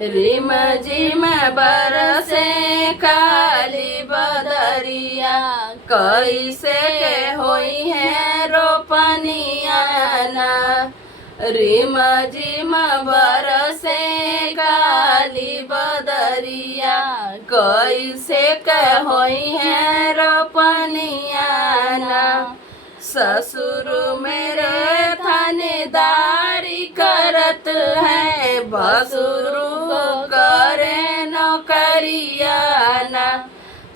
रिम झिम बरसे काली बदरिया, कैसे के होई है रोपनिया ना। रिम झिम बरसे काली बदरिया, कैसे के होई है रोपनिया ना। ससुर मेरे थानेदारी करत है, भसुर करे नौकरिया ना।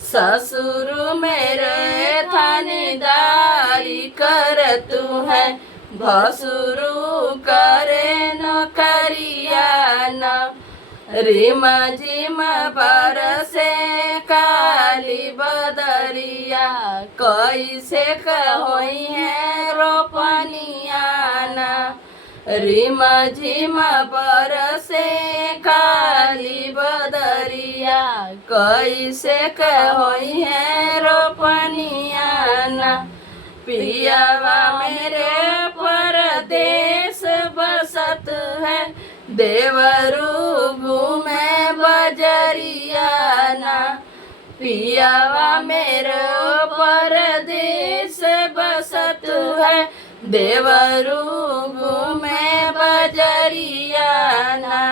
ससुर मेरे थानेदारी करत है, भसुर करे नौकरिया ना। रिम झिम बरसे काली बदरिया, कैसे होई है रोपनिया ना। रिम झिम बरसे काली बदरिया, कैसे होई है रोपनिया ना। पियावा मेरे परदेस बसत है, देवरू घूमे बजरिया ना। पियावा मेरे परदेस बसत है, देवरू घूमे बजरिया ना।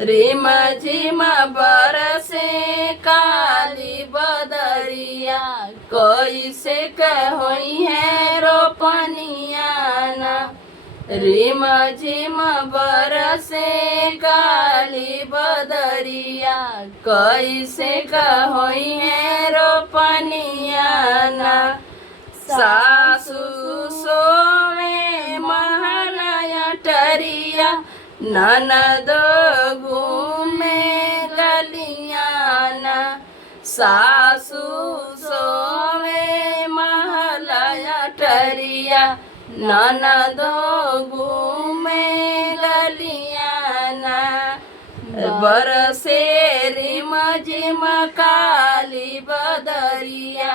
रिम झिम बरसे काली बदरिया, कैसे होई है रोपनिया ना। रिम झिम बरसे काली बदरिया, कैसे होई है रोपनिया ना। सासु सोवे महलया टरिया, ननद घूमे गलिया ना। सासु सोवे महलया टरिया, ननद घूमे गलिया ना। बरसे रिम झिम काली बदरिया,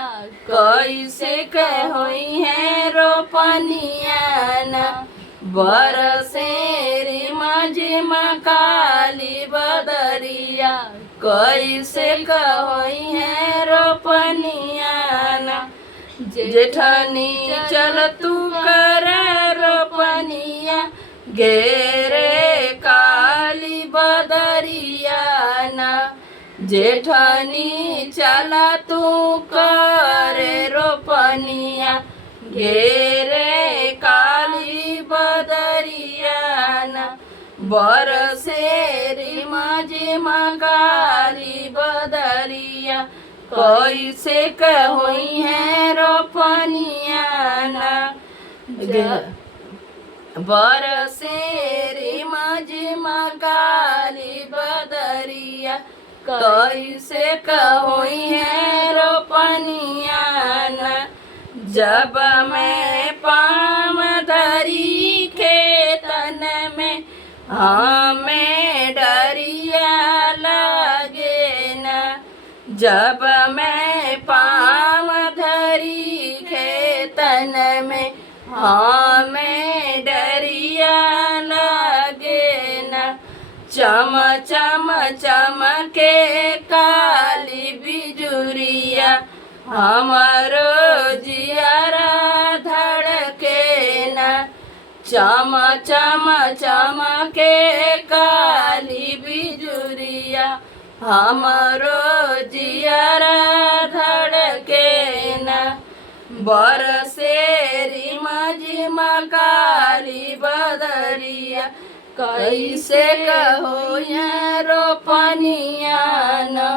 कैसे होई है रोपनिया ना। बरसे रिम झिम काली बदरिया, कैसे होई है रोपनिया ना। जेठनी चल तू कर रोपनिया, घेरे काली बदरिया ना। जेठनी चला तू कर रोपनिया, घेरे काली बदरिया ना। बरसे रिम झिम काली बदरिया, कैसे होई है रोपनिया ना। बरसे रिम झिम काली बदरिया, कैसे होई है रोपनिया ना। जब मैं पाम धरी खेतन में, हमें डरिया लगे ना। जब मैं पाम धरी खेतन में, हमें डरिया लगे ना। चम चम चमके काली बिजुरिया, हमारो जियरा धड़के ना। चम चम चमके काली बिजुरिया, हमारो जियरा धड़के ना। बरसे रिम झिम काली बदरिया, कैसे होई है रोपनिया ना।